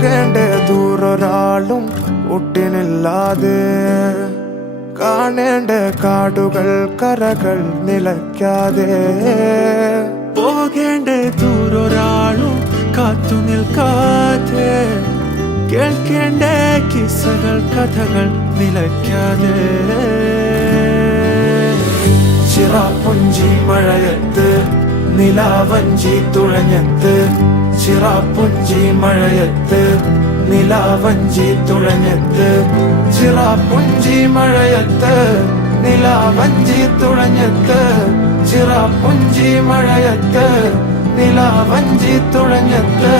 പോകേണ്ട ദൂരൊരാളും ഒട്ടിനില്ലാതെ കാണേണ്ട കാടുകൾ കരകൾ നിലയ്ക്കാതെ പോകേണ്ട ദൂരൊരാളും കാത്തു നിൽക്കാതെ കേൾക്കേണ്ട കിസ്സകൾ കഥകൾ നിലയ്ക്കാതെ ചിറാപ്പുഞ്ചി മഴയത്ത് നിലാവഞ്ചി തുഴഞ്ഞത്ത് ചിറാപ്പുഞ്ചി മഴയത്ത് നിലാവഞ്ചി തുഴഞ്ഞത്ത് ചിറാപ്പുഞ്ചി മഴയത്ത് നിലാവഞ്ചി തുഴഞ്ഞത്ത് ചിറാപ്പുഞ്ചി മഴയത്ത് നിലാവഞ്ചി തുഴഞ്ഞത്ത്